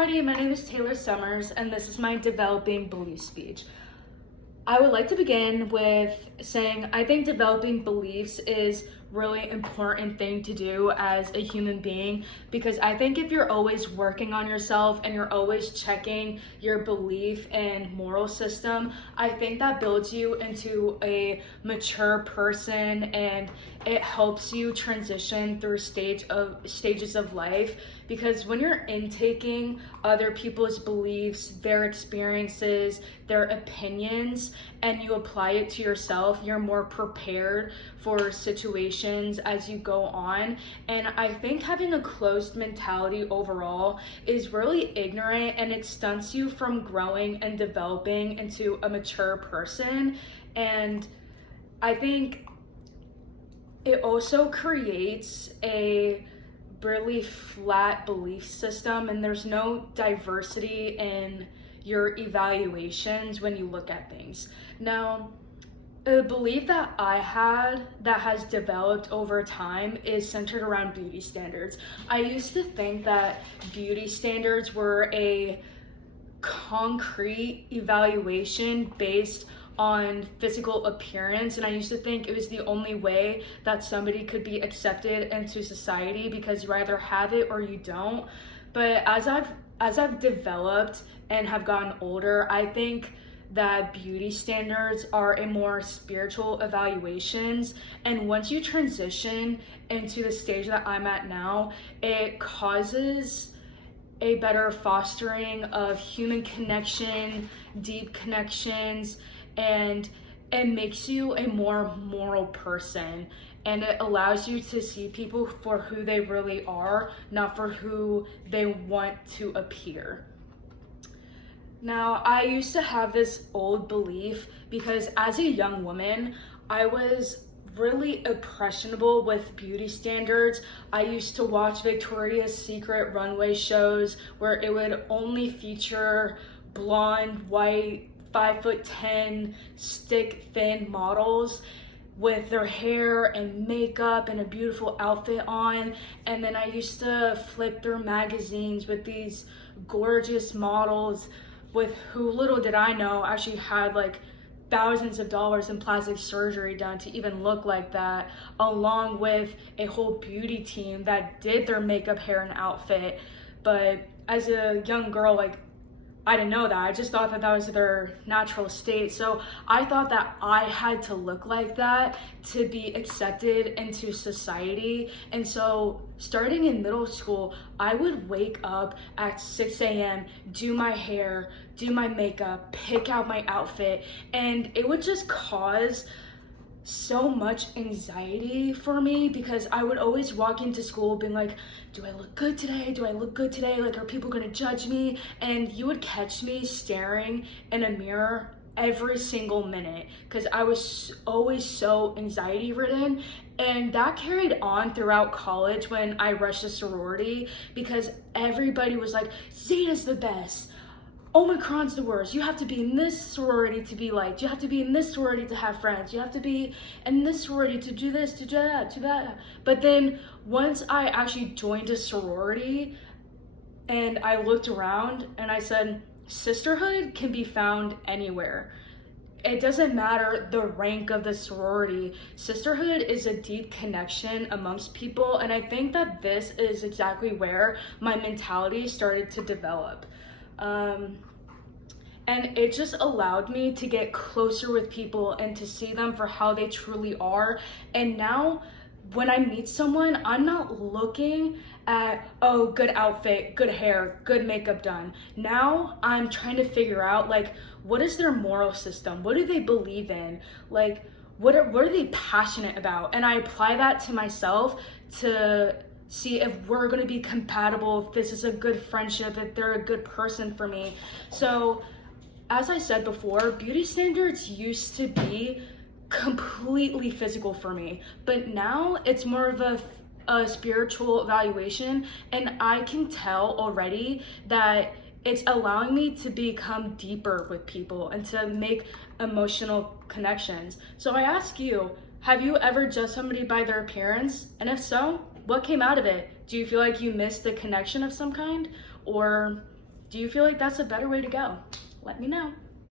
Howdy, my name is Taylor Summers, and this is my developing belief speech. I would like to begin with saying I think developing beliefs is really important thing to do as a human being, because I think if you're always working on yourself and you're always checking your belief and moral system, I think that builds you into a mature person and it helps you transition through stages of life. Because when you're intaking other people's beliefs, their experiences, their opinions, and you apply it to yourself, you're more prepared for situations as you go on. And I think having a closed mentality overall is really ignorant, and it stunts you from growing and developing into a mature person. And I think it also creates a really flat belief system, and there's no diversity in your evaluations when you look at things. Now, a belief that I had that has developed over time is centered around beauty standards. I used to think that beauty standards were a concrete evaluation based on physical appearance, and I used to think it was the only way that somebody could be accepted into society, because you either have it or you don't. But as I've developed and have gotten older, I think that beauty standards are a more spiritual evaluations, and once you transition into the stage that I'm at now, it causes a better fostering of human connection, deep connections, and it makes you a more moral person, and it allows you to see people for who they really are, not for who they want to appear. Now, I used to have this old belief because as a young woman, I was really impressionable with beauty standards. I used to watch Victoria's Secret runway shows where it would only feature blonde, white, 5'10", stick thin models with their hair and makeup and a beautiful outfit on. And then I used to flip through magazines with these gorgeous models with who, little did I know, actually had like thousands of dollars in plastic surgery done to even look like that, along with a whole beauty team that did their makeup, hair, and outfit. But as a young girl, like, I didn't know that. I just thought that that was their natural state. So I thought that I had to look like that to be accepted into society. And so starting in middle school, I would wake up at 6 a.m., do my hair, do my makeup, pick out my outfit, and it would just cause so much anxiety for me, because I would always walk into school being like, do I look good today? Do I look good today? Like, are people gonna judge me? And you would catch me staring in a mirror every single minute because I was always so anxiety ridden. And that carried on throughout college when I rushed a sorority, because everybody was like, Zeta's the best. Omicron's the worst. You have to be in this sorority to be liked. You have to be in this sorority to have friends. You have to be in this sorority to do this, to do that, to that. But then once I actually joined a sorority and I looked around and I said, sisterhood can be found anywhere. It doesn't matter the rank of the sorority. Sisterhood is a deep connection amongst people. And I think that this is exactly where my mentality started to develop. And it just allowed me to get closer with people and to see them for how they truly are. And now when I meet someone, I'm not looking at, oh, good outfit, good hair, good makeup done. Now I'm trying to figure out, like, what is their moral system? What do they believe in? Like, what are they passionate about? And I apply that to myself to see if we're going to be compatible, if this is a good friendship, if they're a good person for me. So as I said before, beauty standards used to be completely physical for me, but now it's more of a spiritual evaluation, and I can tell already that it's allowing me to become deeper with people and to make emotional connections. So I ask you, have you ever judged somebody by their appearance? And if so, what came out of it? Do you feel like you missed a connection of some kind? Or Do you feel like that's a better way to go? Let me know.